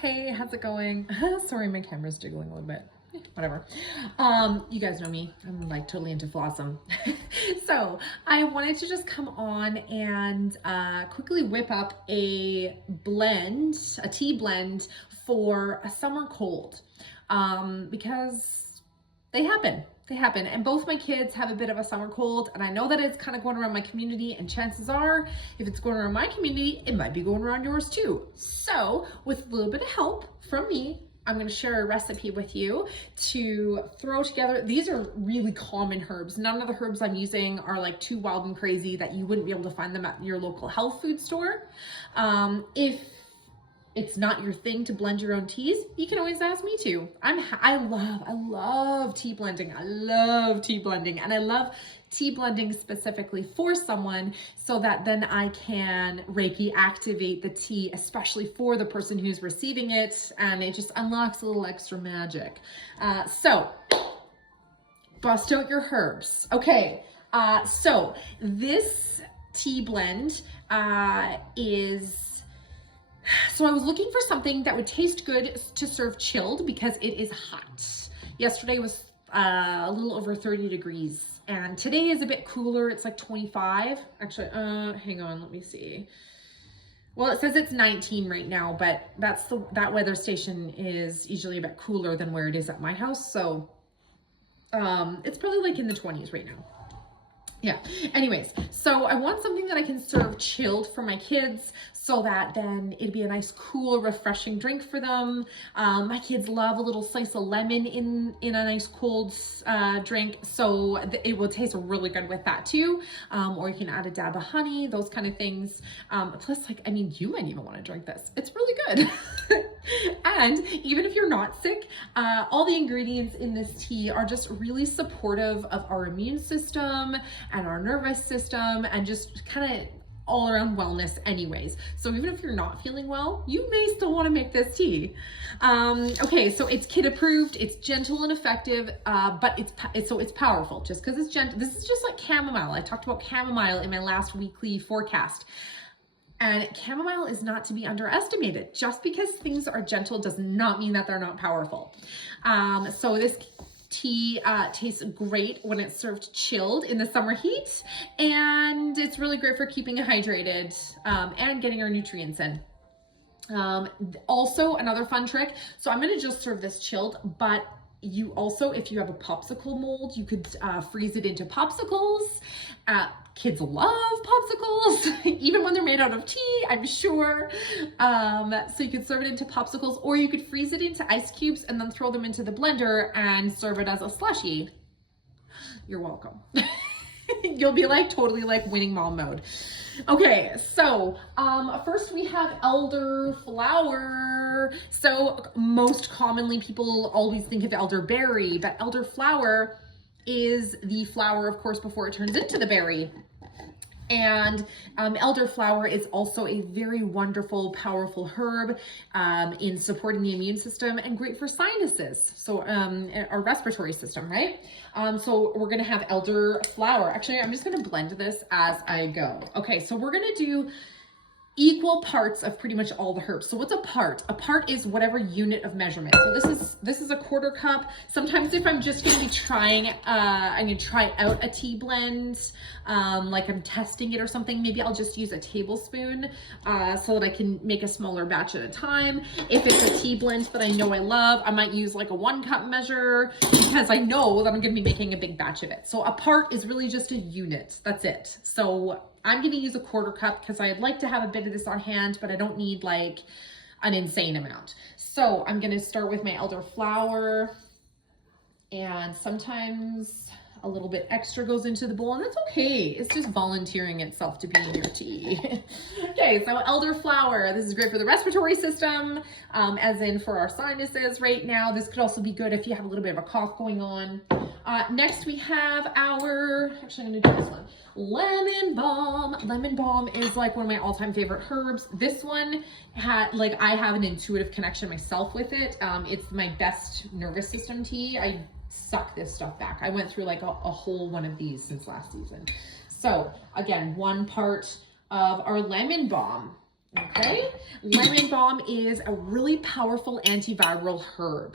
Hey, how's it going? Sorry, my camera's jiggling a little bit. Whatever. You guys know me. I'm like totally into flossom. So I wanted to just come on and quickly whip up a tea blend for a summer cold, because they happen. And both my kids have a bit of a summer cold, and I know that it's kind of going around my community, and chances are, if it's going around my community, it might be going around yours too. So with a little bit of help from me, I'm going to share a recipe with you to throw together. These are really common herbs. None of the herbs I'm using are like too wild and crazy that you wouldn't be able to find them at your local health food store. If it's not your thing to blend your own teas, you can always ask me to. I love tea blending. I love tea blending, and I love tea blending specifically for someone so that then I can Reiki activate the tea, especially for the person who's receiving it, and it just unlocks a little extra magic. So bust out your herbs. Okay, so this tea blend so I was looking for something that would taste good to serve chilled because it is hot. Yesterday was a little over 30 degrees, and today is a bit cooler. It's like 25. Actually, hang on, let me see. Well, it says it's 19 right now, but that weather station is usually a bit cooler than where it is at my house. So it's probably like in the 20s right now. Yeah, anyways, so I want something that I can serve chilled for my kids so that then it'd be a nice, cool, refreshing drink for them. My kids love a little slice of lemon in a nice cold drink, so it will taste really good with that too. Or you can add a dab of honey, those kind of things. Plus, you might even want to drink this. It's really good. And even if you're not sick, all the ingredients in this tea are just really supportive of our immune system and our nervous system, and just kind of all around wellness anyways. So even if you're not feeling well, you may still want to make this tea. Okay, so it's kid approved, it's gentle and effective, but it's powerful just because it's gentle. This is just like chamomile. I talked about chamomile in my last weekly forecast. And chamomile is not to be underestimated. Just because things are gentle does not mean that they're not powerful. So this tea tastes great when it's served chilled in the summer heat, and it's really great for keeping hydrated and getting our nutrients in. Also, another fun trick, so I'm going to just serve this chilled, but you also, if you have a popsicle mold, you could freeze it into popsicles. Kids love popsicles, even when they're made out of tea, I'm sure. So you could serve it into popsicles, or you could freeze it into ice cubes and then throw them into the blender and serve it as a slushie. You're welcome. You'll be like totally like winning mom mode. Okay, so first we have elderflower. So most commonly people always think of elderberry, but elderflower is the flower, of course, before it turns into the berry. And elderflower is also a very wonderful, powerful herb in supporting the immune system and great for sinuses. So our respiratory system, right? So we're gonna have elderflower. Actually, I'm just gonna blend this as I go. Okay, so we're gonna do equal parts of pretty much all the herbs. So what's a part? A part is whatever unit of measurement. So this is a quarter cup. Sometimes if I'm just gonna be trying, I'm gonna try out a tea blend, like I'm testing it or something, maybe I'll just use a tablespoon so that I can make a smaller batch at a time. If it's a tea blend that I know I love, I might use like a 1 cup measure because I know that I'm gonna be making a big batch of it. So a part is really just a unit, that's it. So I'm going to use a quarter cup because I'd like to have a bit of this on hand, but I don't need like an insane amount. So I'm going to start with my elderflower, and sometimes a little bit extra goes into the bowl, and that's okay. It's just volunteering itself to be in your tea. Okay, so elderflower, this is great for the respiratory system, as in for our sinuses right now. This could also be good if you have a little bit of a cough going on. Next we have actually I'm gonna do this one, lemon balm. Lemon balm is like one of my all-time favorite herbs. This one I have an intuitive connection myself with it. It's my best nervous system tea. I suck this stuff back. I went through like a whole one of these since last season. So again, 1 part of our lemon balm. Okay, lemon balm is a really powerful antiviral herb.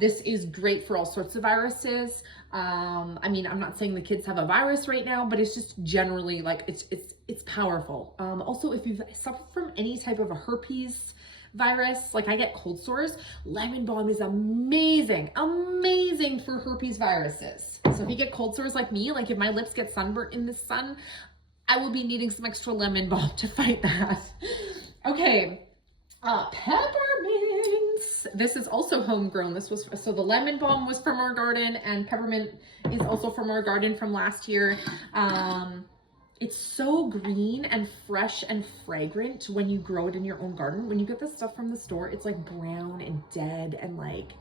This is great for all sorts of viruses. I mean, I'm not saying the kids have a virus right now, but it's just generally like it's powerful. Also, if you've suffered from any type of a herpes virus, like I get cold sores, lemon balm is amazing, amazing for herpes viruses. So if you get cold sores like me, like if my lips get sunburnt in the sun, I will be needing some extra lemon balm to fight that. Okay, peppermints. This is also homegrown. So the lemon balm was from our garden, and peppermint is also from our garden from last year. It's so green and fresh and fragrant when you grow it in your own garden. When you get this stuff from the store, it's like brown and dead and like,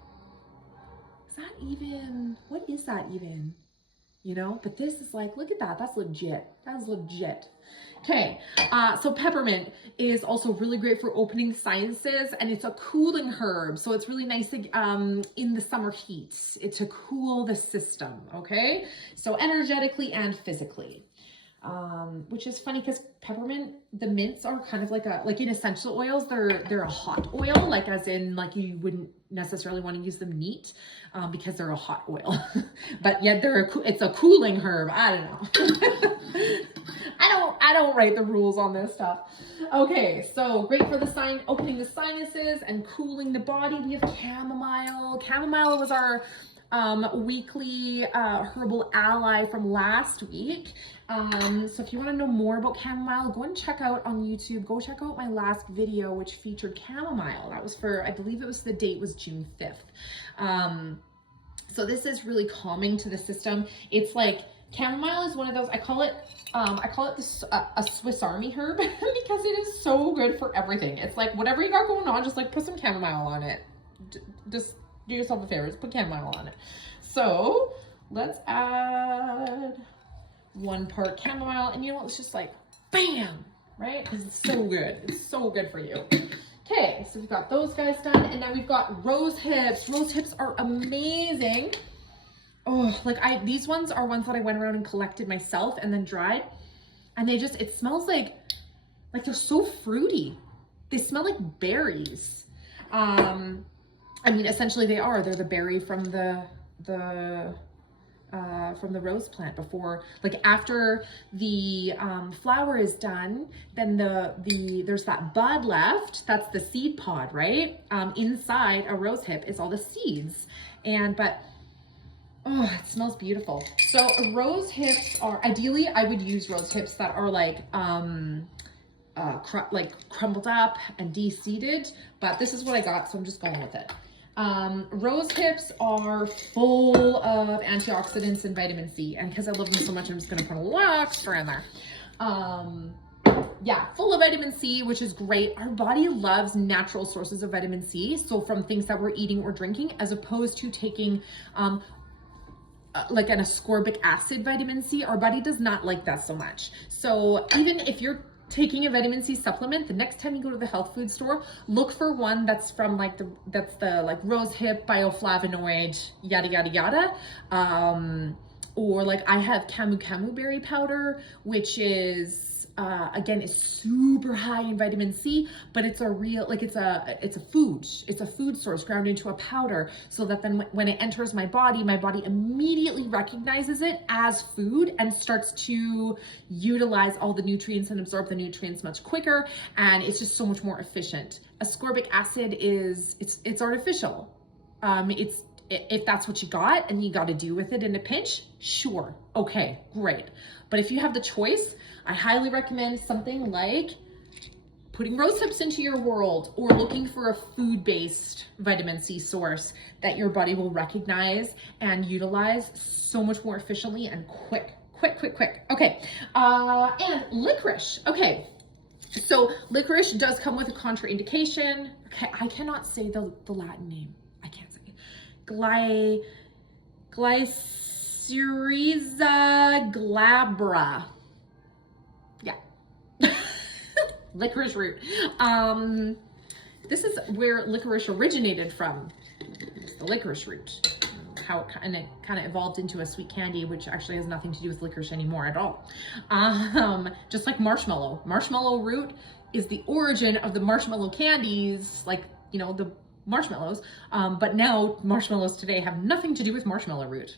what is that even? You know, but this is like, look at that. That's legit. That's legit. Okay. So peppermint is also really great for opening sinuses, and it's a cooling herb. So it's really nice in the summer heat to cool the system. Okay. So energetically and physically. Which is funny because peppermint, the mints are kind of like in essential oils, they're a hot oil, like as in like you wouldn't necessarily want to use them neat, because they're a hot oil, but yet it's a cooling herb. I don't know. I don't write the rules on this stuff. Okay, so great for opening the sinuses and cooling the body. We have chamomile. Chamomile was our weekly herbal ally from last week. So if you want to know more about chamomile, go and check out on YouTube. Go check out my last video, which featured chamomile. That was I believe the date was June 5th. So this is really calming to the system. It's like, chamomile is one of those, I call it a Swiss Army herb because it is so good for everything. It's like whatever you got going on, just like put some chamomile on it. Just do yourself a favor, just put chamomile on it. So let's add 1 part chamomile, and you know, it's just like bam, right? Because it's so good. It's so good for you. Okay, so we've got those guys done, and now we've got rose hips. Rose hips are amazing. Oh, like these ones are ones that I went around and collected myself and then dried, and it smells like they're so fruity. They smell like berries. I mean, essentially they're the berry from the rose plant before, like after the flower is done, then there's that bud left. That's the seed pod, right? Inside a rose hip is all the seeds, oh, it smells beautiful. So rose hips are, ideally I would use rose hips that are like crumbled up and de-seeded, but this is what I got, so I'm just going with it. Rose hips are full of antioxidants and vitamin C, and because I love them so much, I'm just going to put a little extra in there. Yeah, full of vitamin C, which is great. Our body loves natural sources of vitamin C, so from things that we're eating or drinking, as opposed to taking like an ascorbic acid vitamin C. Our body does not like that so much. So even if you're taking a vitamin C supplement, the next time you go to the health food store, look for one that's from that's the rose hip, bioflavonoid, yada yada yada. Or like I have camu berry powder, which is again is super high in vitamin C, but it's a real, it's a food source ground into a powder, so that then when it enters my body immediately recognizes it as food and starts to utilize all the nutrients and absorb the nutrients much quicker, and it's just so much more efficient. Ascorbic acid it's artificial. If that's what you got and you got to do with it in a pinch, sure, okay, great. But if you have the choice, I highly recommend something like putting rose hips into your world, or looking for a food-based vitamin C source that your body will recognize and utilize so much more efficiently and quick. Okay, and licorice. Okay, so licorice does come with a contraindication. Okay, I cannot say the Latin name. I can't say it. Glycyrrhiza glabra. Yeah. Licorice root. This is where licorice originated from. It's the licorice root. How it kind of evolved into a sweet candy, which actually has nothing to do with licorice anymore at all. Just like marshmallow. Marshmallow root is the origin of the marshmallow candies, like, you know, the marshmallows. But now marshmallows today have nothing to do with marshmallow root.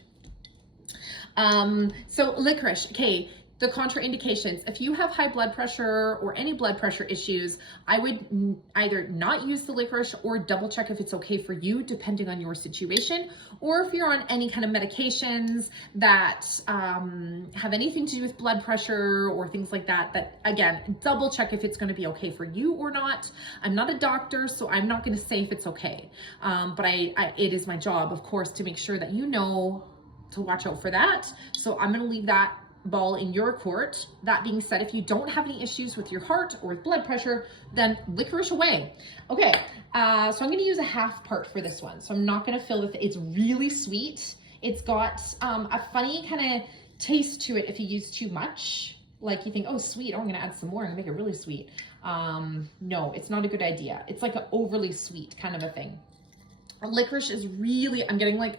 So licorice, okay, the contraindications. If you have high blood pressure or any blood pressure issues, I would either not use the licorice or double check if it's okay for you, depending on your situation, or if you're on any kind of medications that have anything to do with blood pressure or things like that, that again, double check if it's going to be okay for you or not. I'm not a doctor, so I'm not going to say if it's okay. But it is my job, of course, to make sure that you know to watch out for that. So I'm going to leave that ball in your court. That being said, if you don't have any issues with your heart or blood pressure, then licorice away. Okay, so I'm going to use a half part for this one. So I'm not going to fill with it. It's really sweet. It's got a funny kind of taste to it if you use too much. Like you think, oh, sweet, oh, I'm going to add some more and make it really sweet. No, it's not a good idea. It's like an overly sweet kind of a thing. Licorice is really, I'm getting like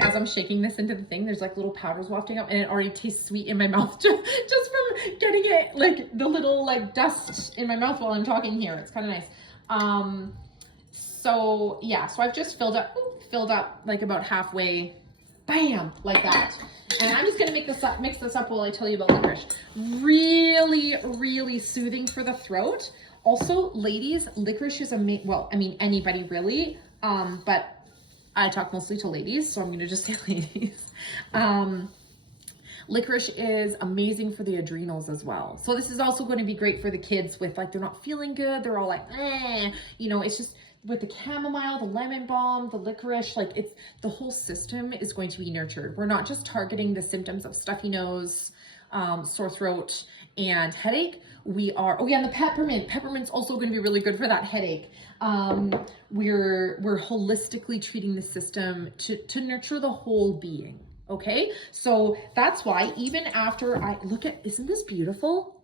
as I'm shaking this into the thing, there's like little powders wafting up, and it already tastes sweet in my mouth just from getting it, like the little like dust in my mouth while I'm talking here. It's kind of nice. So yeah, so I've just filled up like about halfway, bam, like that. And I'm just gonna mix this up while I tell you about licorice. Really, really soothing for the throat. Also, ladies, licorice is well, I mean anybody really, but I talk mostly to ladies, so I'm going to just say ladies. Licorice is amazing for the adrenals as well. So this is also going to be great for the kids with like, they're not feeling good. They're all like, you know, it's just with the chamomile, the lemon balm, the licorice, like it's, the whole system is going to be nurtured. We're not just targeting the symptoms of stuffy nose, sore throat, and headache. We are, oh yeah, and the peppermint. Peppermint's also going to be really good for that headache. We're holistically treating the system to nurture the whole being. Okay, so that's why even after I look at, isn't this beautiful?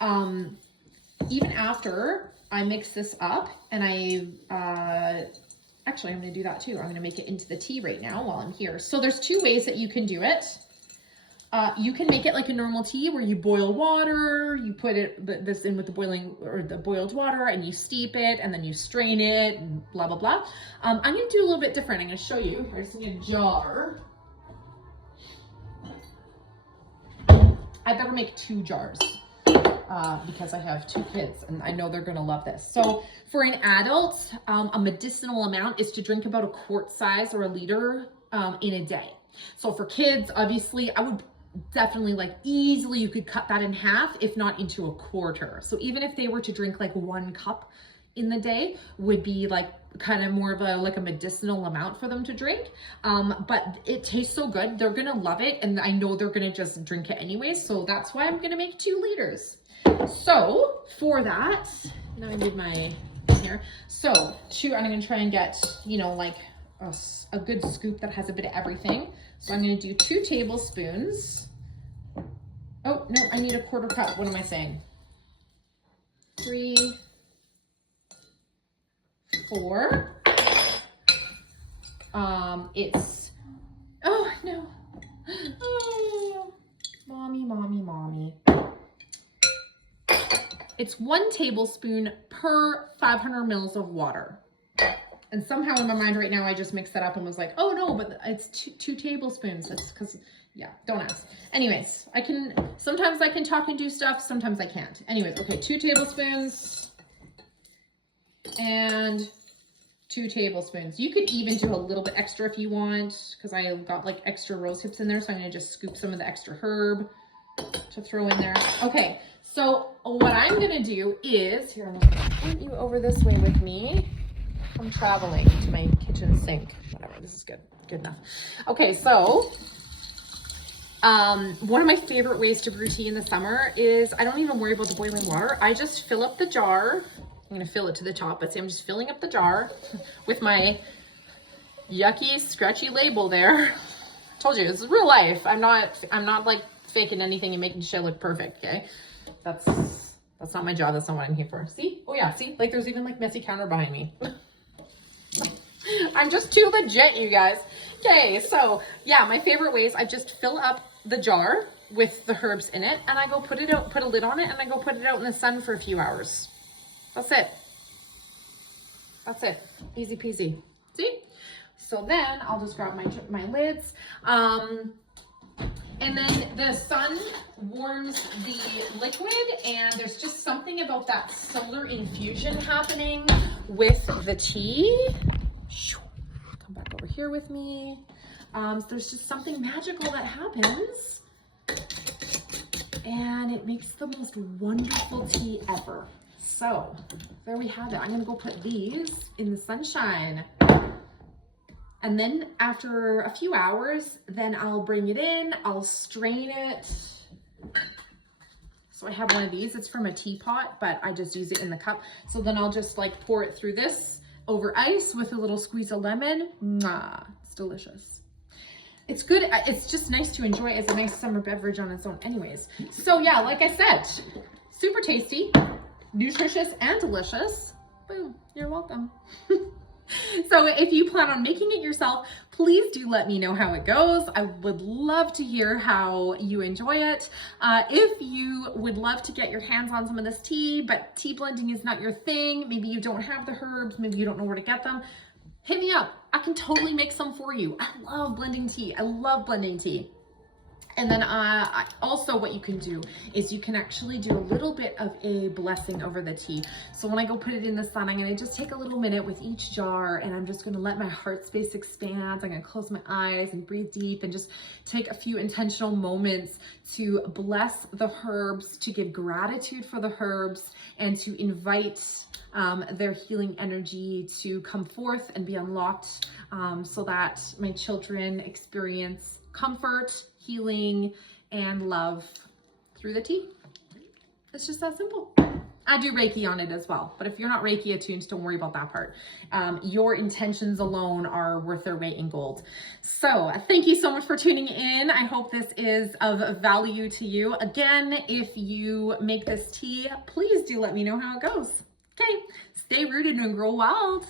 Even after I mix this up and actually I'm going to do that too. I'm going to make it into the tea right now while I'm here. So there's two ways that you can do it. You can make it like a normal tea where you boil water, you put this in with the boiled water and you steep it and then you strain it and blah, blah, blah. I'm going to do a little bit different. I'm going to show you. Here's a jar. I better make 2 jars because I have 2 kids and I know they're going to love this. So for an adult, a medicinal amount is to drink about a quart size or a liter in a day. So for kids, obviously, I would definitely like easily, you could cut that in half, if not into a quarter. So even if they were to drink like 1 cup in the day, would be like kind of more of a like a medicinal amount for them to drink. But it tastes so good, they're gonna love it, and I know they're gonna just drink it anyway. So that's why I'm gonna make 2 liters. So for that, now I need my here. So I'm gonna try and get, you know, like a good scoop that has a bit of everything. So I'm going to do 2 tablespoons. Oh, no, I need a 1/4 cup. What am I saying? 3, 4. It's, oh, no. Oh, mommy. It's 1 tablespoon per 500 mils of water. And somehow in my mind right now, I just mixed that up and was like, oh no, but it's 2 tablespoons. That's because, yeah, don't ask. Anyways, sometimes I can talk and do stuff, sometimes I can't. Anyways, okay, 2 tablespoons and 2 tablespoons. You could even do a little bit extra if you want, because I got like extra rose hips in there. So I'm going to just scoop some of the extra herb to throw in there. Okay, so what I'm going to do is, here, I'm going to point you over this way with me. I'm traveling to my kitchen sink. Whatever, this is good enough. Okay, so one of my favorite ways to brew tea in the summer is I don't even worry about the boiling water. I just fill up the jar. I'm gonna fill it to the top, but see, I'm just filling up the jar with my yucky, scratchy label there. I told you, this is real life. I'm not like faking anything and making shit look perfect, okay? That's not my job. That's not what I'm here for. See? Oh yeah, see? Like there's even like messy counter behind me. I'm just too legit, you guys. Okay, so yeah, my favorite ways, I just fill up the jar with the herbs in it, and I go put it out, put a lid on it, and I go put it out in the sun for a few hours. That's it. That's it. Easy peasy. See? So then I'll just grab my lids. And then the sun warms the liquid, and there's just something about that solar infusion happening with the tea. Come back over here with me. So there's just something magical that happens, and it makes the most wonderful tea ever. So there we have it. I'm gonna go put these in the sunshine. And then after a few hours, then I'll bring it in, I'll strain it. So I have one of these, it's from a teapot, but I just use it in the cup. So then I'll just like pour it through this over ice with a little squeeze of lemon. Mwah, it's delicious. It's good, it's just nice to enjoy as a nice summer beverage on its own anyways. So yeah, like I said, super tasty, nutritious and delicious. Boom, you're welcome. So if you plan on making it yourself, please do let me know how it goes. I would love to hear how you enjoy it. If you would love to get your hands on some of this tea, but tea blending is not your thing, maybe you don't have the herbs, maybe you don't know where to get them, hit me up. I can totally make some for you. I love blending tea. I love blending tea. And then also what you can do is you can actually do a little bit of a blessing over the tea. So when I go put it in the sun, I'm gonna just take a little minute with each jar, and I'm just gonna let my heart space expand. I'm gonna close my eyes and breathe deep and just take a few intentional moments to bless the herbs, to give gratitude for the herbs, and to invite their healing energy to come forth and be unlocked, so that my children experience comfort, healing, and love through the tea. It's just that simple. I do Reiki on it as well, but if you're not Reiki attuned, don't worry about that part. Your intentions alone are worth their weight in gold. So thank you so much for tuning in. I hope this is of value to you. Again, if you make this tea, please do let me know how it goes. Okay, stay rooted and grow wild.